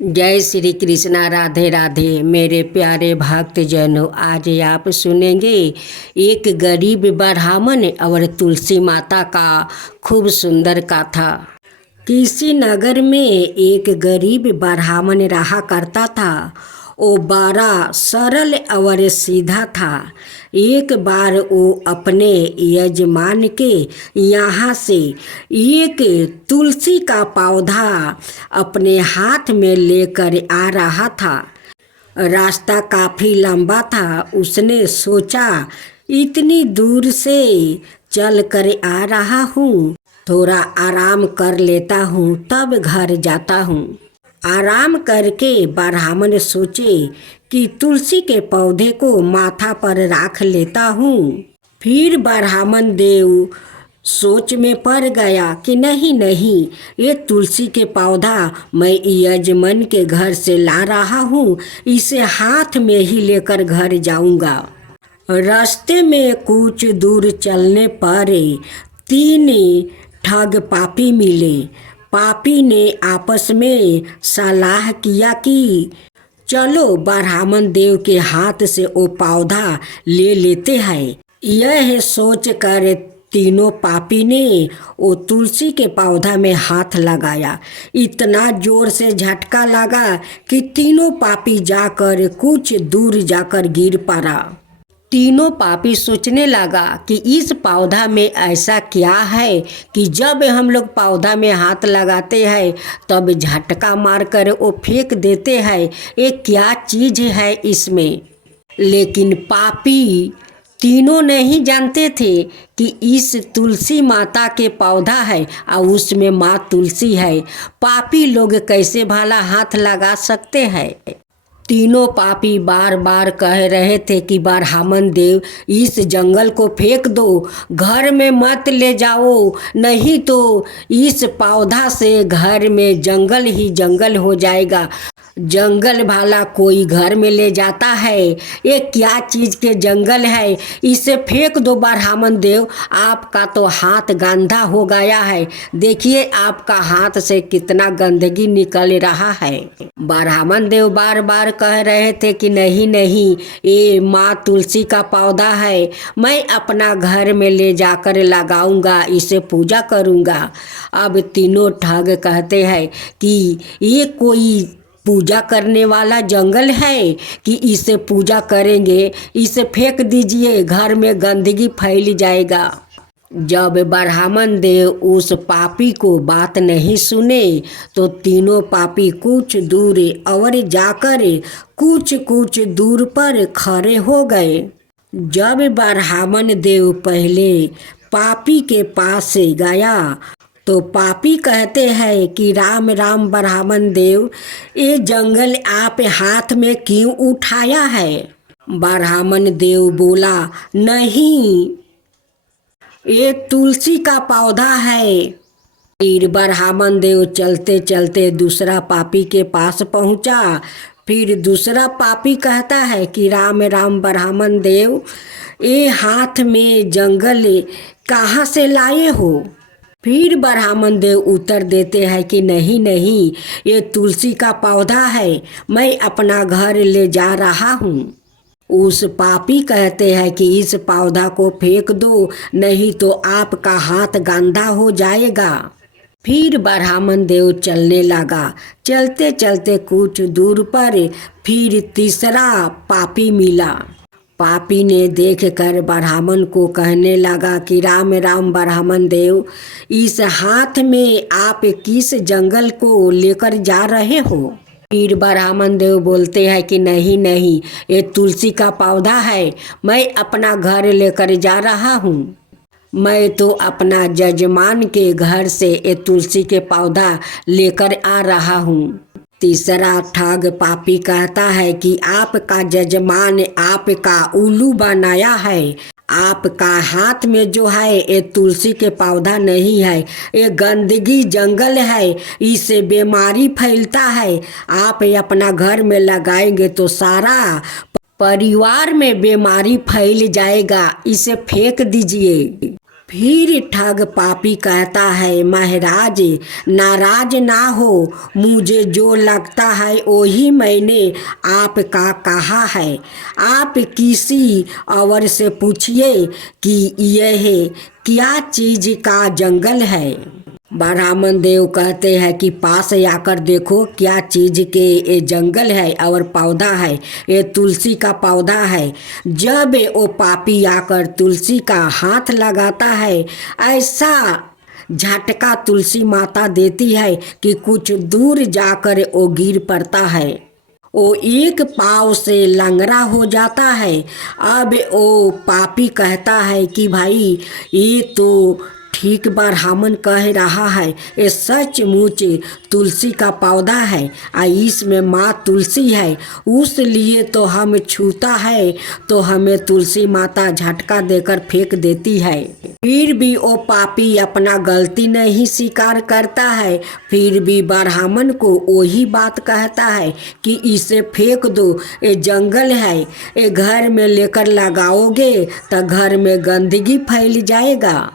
जय श्री कृष्णा। राधे राधे मेरे प्यारे भक्त जनों, आज आप सुनेंगे एक गरीब ब्राह्मण और तुलसी माता का खूब सुंदर कथा। किसी नगर में एक गरीब ब्राह्मण रहा करता था। वो बड़ा सरल और सीधा था। एक बार वो अपने यजमान के यहाँ से एक तुलसी का पौधा अपने हाथ में लेकर आ रहा था। रास्ता काफ़ी लंबा था। उसने सोचा, इतनी दूर से चल कर आ रहा हूँ, थोड़ा आराम कर लेता हूँ, तब घर जाता हूँ। आराम करके ब्राह्मण सोचे कि तुलसी के पौधे को माथा पर रख लेता हूँ। फिर ब्राह्मण देव सोच में पड़ गया कि नहीं नहीं, ये तुलसी के पौधा मैं यजमान के घर से ला रहा हूँ, इसे हाथ में ही लेकर घर जाऊंगा। रास्ते में कुछ दूर चलने पर 3 ठग पापी मिले। पापी ने आपस में सलाह किया कि चलो ब्राह्मण देव के हाथ से वो पौधा ले लेते हैं। यह सोच कर तीनों पापी ने वो तुलसी के पौधा में हाथ लगाया। इतना जोर से झटका लगा कि तीनों पापी जाकर कुछ दूर जाकर गिर पड़ा। तीनों पापी सोचने लगा कि इस पौधा में ऐसा क्या है कि जब हम लोग पौधा में हाथ लगाते हैं तब झटका मारकर वो फेंक देते हैं। ये क्या चीज़ है इसमें। लेकिन पापी तीनों नहीं जानते थे कि इस तुलसी माता के पौधा है और उसमें माँ तुलसी है। पापी लोग कैसे भला हाथ लगा सकते हैं। तीनों पापी बार बार कह रहे थे कि ब्राह्मण देव, इस जंगल को फेंक दो, घर में मत ले जाओ, नहीं तो इस पौधा से घर में जंगल ही जंगल हो जाएगा। जंगल भाला कोई घर में ले जाता है, ये क्या चीज़ के जंगल है, इसे फेंक दो ब्राह्मण देव। आपका तो हाथ गंदा हो गया है, देखिए आपका हाथ से कितना गंदगी निकल रहा है। ब्राह्मण देव बार बार कह रहे थे कि नहीं नहीं, ये माँ तुलसी का पौधा है, मैं अपना घर में ले जाकर लगाऊंगा, इसे पूजा करूंगा। अब तीनों ठग कहते हैं कि ये कोई पूजा करने वाला जंगल है कि इसे पूजा करेंगे, इसे फेंक दीजिए, घर में गंदगी फैल जाएगा। जब ब्राह्मण देव उस पापी को बात नहीं सुने तो तीनों पापी कुछ दूर और जाकर कुछ दूर पर खड़े हो गए। जब ब्राह्मण देव पहले पापी के पास से गया तो पापी कहते हैं कि राम राम ब्राह्मण देव, ये जंगल आप हाथ में क्यों उठाया है। ब्राह्मण देव बोला, नहीं, ये तुलसी का पौधा है। फिर ब्राह्मण देव चलते चलते दूसरा पापी के पास पहुंचा। फिर दूसरा पापी कहता है कि राम राम ब्राह्मण देव, ये हाथ में जंगल कहाँ से लाए हो। फिर ब्राह्मण देव उत्तर देते हैं कि नहीं नहीं, ये तुलसी का पौधा है, मैं अपना घर ले जा रहा हूँ। उस पापी कहते हैं कि इस पौधा को फेंक दो, नहीं तो आपका हाथ गंदा हो जाएगा। फिर ब्राह्मण देव चलने लगा। चलते चलते कुछ दूर पर फिर तीसरा पापी मिला। पापी ने देख कर ब्राह्मण को कहने लगा कि राम राम ब्राह्मण देव, इस हाथ में आप किस जंगल को लेकर जा रहे हो। फिर ब्राह्मण देव बोलते हैं कि नहीं नहीं, ये तुलसी का पौधा है, मैं अपना घर लेकर जा रहा हूँ। मैं तो अपना जजमान के घर से ये तुलसी के पौधा लेकर आ रहा हूँ। तीसरा ठग पापी कहता है कि आपका जजमान आपका उल्लू बनाया है, आपका हाथ में जो है ये तुलसी के पौधा नहीं है, ये गंदगी जंगल है, इससे बीमारी फैलता है, आप अपना घर में लगाएंगे तो सारा परिवार में बीमारी फैल जाएगा, इसे फेंक दीजिए। फिर ठग पापी कहता है, महाराज नाराज ना हो, मुझे जो लगता है वही मैंने आपका कहा है। आप किसी और से पूछिए कि यह क्या चीज का जंगल है। ब्राह्मण देव कहते हैं कि पास आकर देखो क्या चीज के ये जंगल है और पौधा है, ये तुलसी का पौधा है। जब वो पापी आकर तुलसी का हाथ लगाता है, ऐसा झटका तुलसी माता देती है कि कुछ दूर जाकर वो गिर पड़ता है। वो एक पाँव से लंगड़ा हो जाता है। अब वो पापी कहता है कि भाई ये तो ठीक ब्राह्मण कह रहा है, ये सचमुच तुलसी का पौधा है और इसमें माँ तुलसी है, उसलिए तो हम छूता है तो हमें तुलसी माता झटका देकर फेंक देती है। फिर भी वो पापी अपना गलती नहीं स्वीकार करता है, फिर भी ब्राह्मण को वही बात कहता है कि इसे फेंक दो, ये जंगल है, ये घर में लेकर लगाओगे तो घर में गंदगी फैल जाएगा।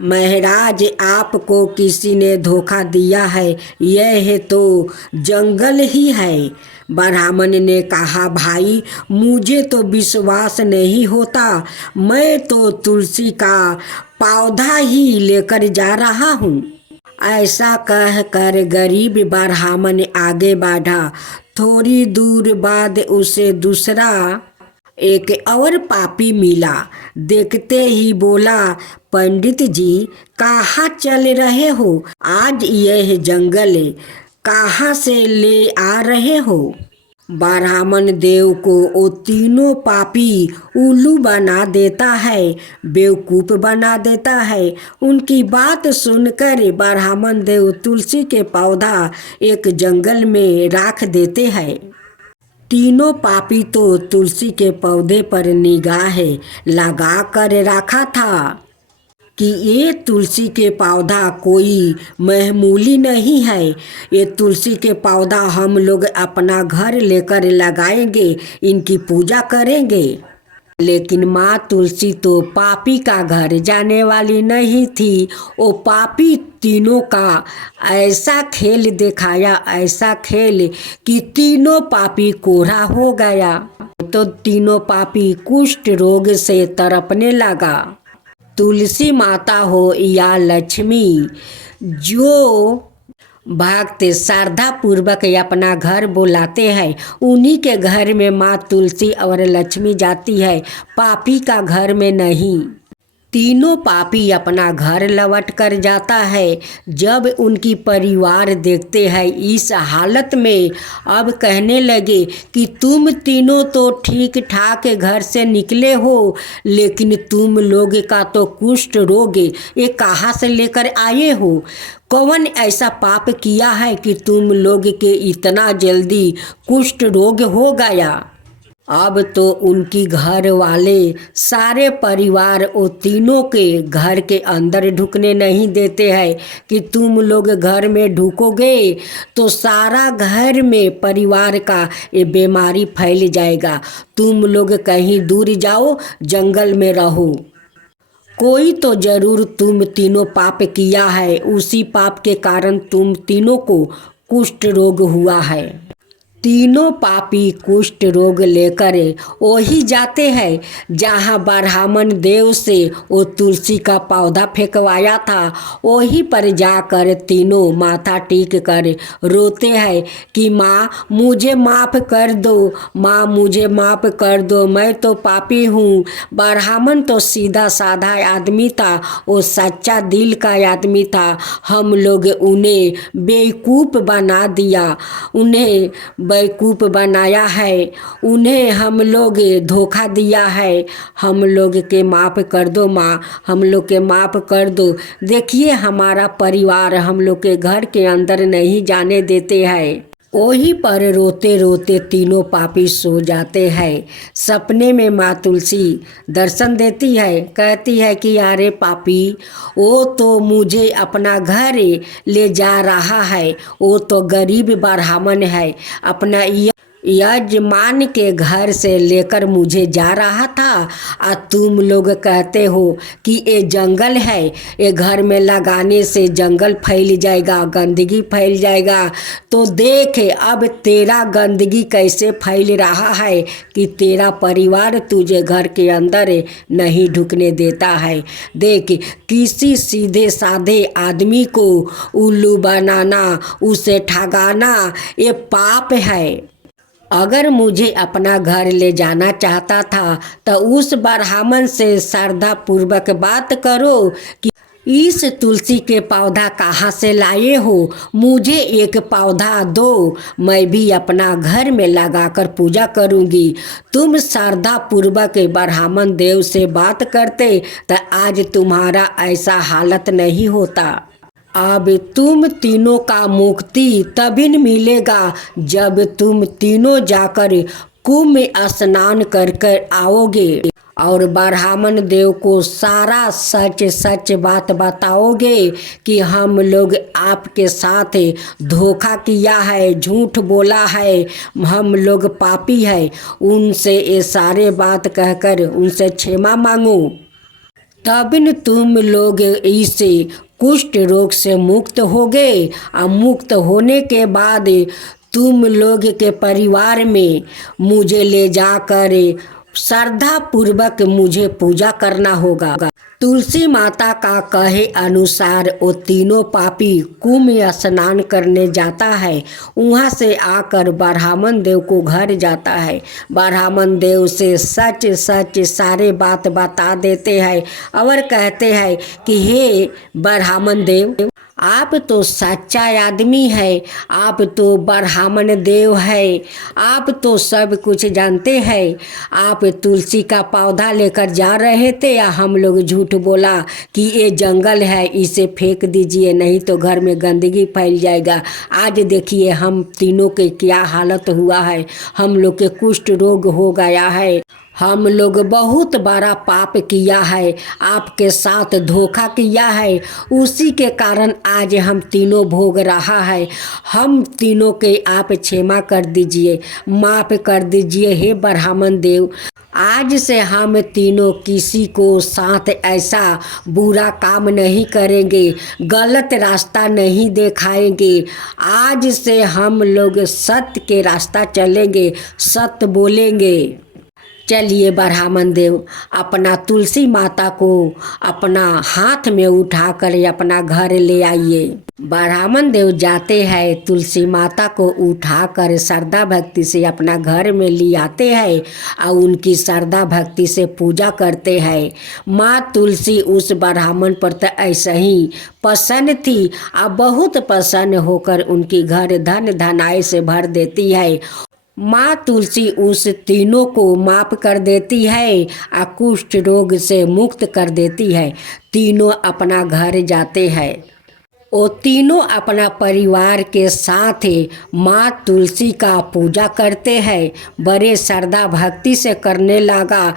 महाराज आपको किसी ने धोखा दिया है, यह तो जंगल ही है। ब्राह्मण ने कहा, भाई मुझे तो विश्वास नहीं होता, मैं तो तुलसी का पौधा ही लेकर जा रहा हूँ। ऐसा कहकर गरीब ब्राह्मण आगे बढ़ा। थोड़ी दूर बाद उसे दूसरा एक और पापी मिला। देखते ही बोला, पंडित जी कहाँ चल रहे हो? आज यह जंगल कहाँ से ले आ रहे हो? ब्राह्मण देव को वो तीनों पापी उल्लू बना देता है, बेवकूफ़ बना देता है। उनकी बात सुनकर ब्राह्मण देव तुलसी के पौधा एक जंगल में रख देते हैं। तीनों पापी तो तुलसी के पौधे पर निगाह लगा कर रखा था कि ये तुलसी के पौधा कोई मामूली नहीं है, ये तुलसी के पौधा हम लोग अपना घर लेकर लगाएंगे, इनकी पूजा करेंगे। लेकिन माँ तुलसी तो पापी का घर जाने वाली नहीं थी। वो पापी तीनों का ऐसा खेल दिखाया, ऐसा खेल कि तीनों पापी कोढ़ा हो गया। तो तीनों पापी कुष्ठ रोग से तड़पने लगा। तुलसी माता हो या लक्ष्मी, जो भक्त श्रद्धा पूर्वक अपना घर बुलाते हैं, उन्हीं के घर में माँ तुलसी और लक्ष्मी जाती है, पापी का घर में नहीं। तीनों पापी अपना घर लौट कर जाता है। जब उनकी परिवार देखते हैं इस हालत में, अब कहने लगे कि तुम तीनों तो ठीक ठाक घर से निकले हो, लेकिन तुम लोग का तो कुष्ठ रोग ये कहाँ से लेकर आए हो? कौन ऐसा पाप किया है कि तुम लोग के इतना जल्दी कुष्ठ रोग हो गया? अब तो उनकी घर वाले सारे परिवार वो तीनों के घर के अंदर ढुकने नहीं देते हैं कि तुम लोग घर में ढुकोगे तो सारा घर में परिवार का ये बीमारी फैल जाएगा। तुम लोग कहीं दूर जाओ, जंगल में रहो। कोई तो जरूर तुम तीनों पाप किया है, उसी पाप के कारण तुम तीनों को कुष्ठ रोग हुआ है। तीनों पापी कुष्ठ रोग लेकर वही जाते हैं जहाँ ब्राह्मण देव से वो तुलसी का पौधा फेंकवाया था। वहीं पर जाकर तीनों माथा टेक कर रोते हैं कि माँ मुझे माफ़ कर दो, माँ मुझे माफ़ कर दो, मैं तो पापी हूँ। ब्राह्मण तो सीधा साधा आदमी था, वो सच्चा दिल का आदमी था। हम लोग उन्हें बेवकूफ़ बना दिया, उन्हें बेवकूफ़ बनाया है, उन्हें हम लोग धोखा दिया है। हम लोग के माफ़ कर दो माँ, हम लोग के माफ़ कर दो। देखिए हमारा परिवार हम लोग के घर के अंदर नहीं जाने देते हैं। वहीं पर रोते रोते तीनों पापी सो जाते हैं। सपने में माँ तुलसी दर्शन देती है, कहती है कि अरे पापी, वो तो मुझे अपना घर ले जा रहा है, वो तो गरीब ब्राह्मण है, अपना यजमान के घर से लेकर मुझे जा रहा था और तुम लोग कहते हो कि ये जंगल है, ये घर में लगाने से जंगल फैल जाएगा, गंदगी फैल जाएगा। तो देख अब तेरा गंदगी कैसे फैल रहा है कि तेरा परिवार तुझे घर के अंदर नहीं ढुकने देता है। देख, किसी सीधे साधे आदमी को उल्लू बनाना, उसे ठगाना, ये पाप है। अगर मुझे अपना घर ले जाना चाहता था तो उस ब्राह्मण से श्रद्धा पूर्वक बात करो कि इस तुलसी के पौधा कहाँ से लाए हो, मुझे एक पौधा दो, मैं भी अपना घर में लगाकर पूजा करूँगी। तुम श्रद्धा पूर्वक ब्राह्मण देव से बात करते तो आज तुम्हारा ऐसा हालत नहीं होता। अब तुम तीनों का मुक्ति तभी मिलेगा जब तुम तीनों जाकर कुंभ में स्नान कर कर आओगे और ब्राह्मण देव को सारा सच सच बात बताओगे कि हम लोग आपके साथ धोखा किया है, झूठ बोला है, हम लोग पापी है। उनसे ये सारे बात कहकर उनसे क्षमा मांगो, तब तुम लोग इस कुष्ठ रोग से मुक्त होगे। और मुक्त होने के बाद तुम लोग के परिवार में मुझे ले जाकर श्रद्धा पूर्वक मुझे पूजा करना होगा। तुलसी माता का कहे अनुसार वो तीनों पापी कुंभ में स्नान करने जाता है। वहाँ से आकर ब्राह्मण देव को घर जाता है। ब्राह्मण देव से सच सच सारे बात बता देते हैं और कहते हैं कि हे ब्राह्मण देव, आप तो सच्चा आदमी है, आप तो ब्राह्मण देव है, आप तो सब कुछ जानते हैं। आप तुलसी का पौधा लेकर जा रहे थे या हम लोग झूठ बोला कि ये जंगल है, इसे फेंक दीजिए नहीं तो घर में गंदगी फैल जाएगा। आज देखिए हम तीनों के क्या हालत हुआ है, हम लोग के कुष्ठ रोग हो गया है, हम लोग बहुत बड़ा पाप किया है, आपके साथ धोखा किया है, उसी के कारण आज हम तीनों भोग रहा है। हम तीनों के आप क्षमा कर दीजिए, माफ़ कर दीजिए हे ब्राह्मण देव। आज से हम तीनों किसी को साथ ऐसा बुरा काम नहीं करेंगे, गलत रास्ता नहीं दिखाएंगे। आज से हम लोग सत्य के रास्ता चलेंगे, सत्य बोलेंगे। चलिए ब्राह्मण देव अपना तुलसी माता को अपना हाथ में उठाकर अपना घर ले आइए। ब्राह्मण देव जाते हैं, तुलसी माता को उठाकर श्रद्धा भक्ति से अपना घर में ले आते हैं और उनकी श्रद्धा भक्ति से पूजा करते हैं। माँ तुलसी उस ब्राह्मण पर तो ऐसा ही प्रसन्न थी और बहुत प्रसन्न होकर उनकी घर धन धनाई से भर देती है। माँ तुलसी उस तीनों को माफ़ कर देती है और कुष्ठ रोग से मुक्त कर देती है। तीनों अपना घर जाते हैं। वो तीनों अपना परिवार के साथ माँ तुलसी का पूजा करते हैं, बड़े श्रद्धा भक्ति से करने लगा।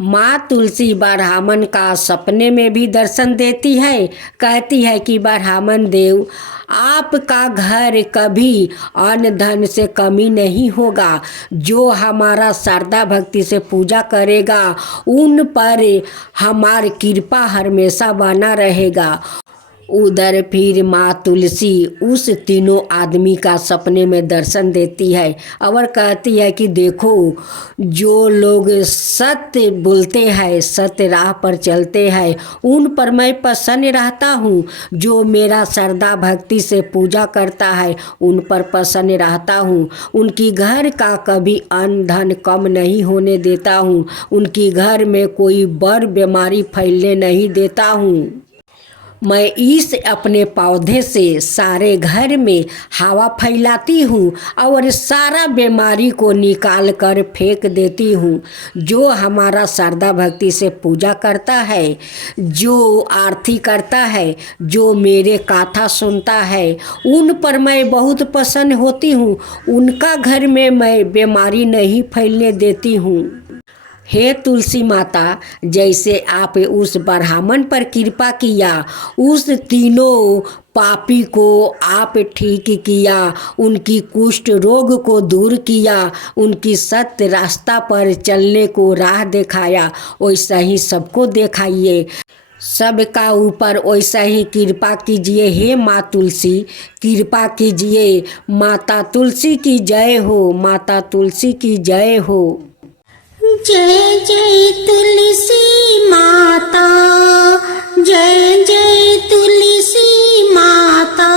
माँ तुलसी ब्राह्मण का सपने में भी दर्शन देती है, कहती है कि ब्राह्मण देव आपका घर कभी अन्न धन से कमी नहीं होगा, जो हमारा श्रद्धा भक्ति से पूजा करेगा उन पर हमारी कृपा हमेशा बना रहेगा। उधर फिर माँ तुलसी उस तीनों आदमी का सपने में दर्शन देती है और कहती है कि देखो, जो लोग सत्य बोलते हैं, सत्य राह पर चलते हैं, उन पर मैं प्रसन्न रहता हूँ। जो मेरा श्रद्धा भक्ति से पूजा करता है उन पर प्रसन्न रहता हूँ। उनकी घर का कभी अन्न धन कम नहीं होने देता हूँ। उनकी घर में कोई बड़ बीमारी फैलने नहीं देता हूँ। मैं इस अपने पौधे से सारे घर में हवा फैलाती हूँ और सारा बीमारी को निकाल कर फेंक देती हूँ। जो हमारा श्रद्धा भक्ति से पूजा करता है, जो आरती करता है, जो मेरे कथा सुनता है, उन पर मैं बहुत प्रसन्न होती हूँ। उनका घर में मैं बीमारी नहीं फैलने देती हूँ। हे तुलसी माता, जैसे आप उस ब्राह्मण पर कृपा किया, उस तीनों पापी को आप ठीक किया, उनकी कुष्ठ रोग को दूर किया, उनकी सत्य रास्ता पर चलने को राह दिखाया, वैसा ही सबको दिखाइए, सबका ऊपर वैसा ही कृपा कीजिए। हे माँ तुलसी, कृपा कीजिए। माता तुलसी की जय हो, माता तुलसी की जय हो। जय जय तुलसी माता, जय जय तुलसी माता,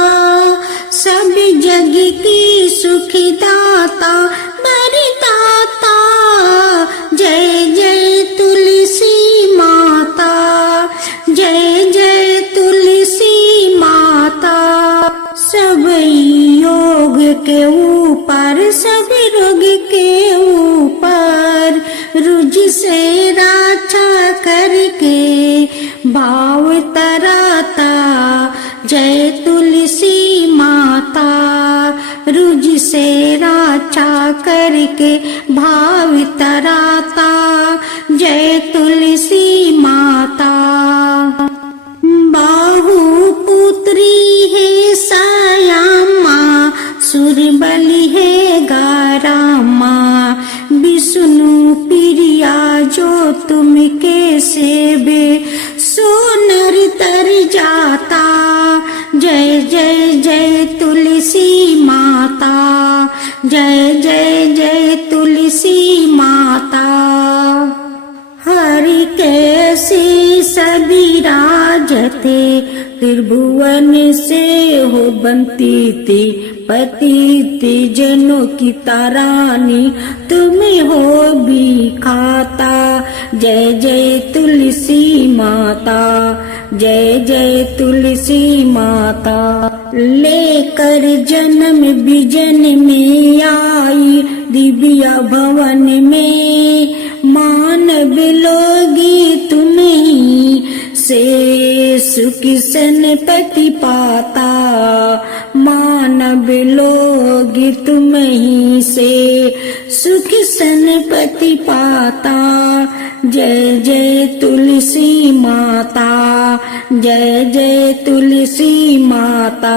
सब जग की सुखदाता वरदाता। जय जय तुलसी माता, जय जय तुलसी माता, सब योग के ऊपर, सब रोग के ऊपर, रुज से रक्षा करके भाव तराता। जय तुलसी माता, रुज से रक्षा करके भाव तराता। जय तुलसी माता। बाहु पुत्री है सायामा, सुरबली है गारामा, विष्णु प्रिया जो तुम के सेवे, सो नर तर जाता। जय जय जय तुलसी माता, जय जय जय तुलसी माता। हरि कैसे सभी राजते, त्रिभुवन से हो बनती थी, पतित जनों की तारानी, तुम्हें हो भी खाता। जय जय तुलसी माता, जय जय तुलसी माता। लेकर जन्म बिजन में आई, दिव्या भवन में, मानव लोगी तुम्हीं से सुख सनपति पाता। मानव लोगी तुम्हीं से सुख सनपति पाता। जय जय तुलसी माता, जय जय तुलसी माता।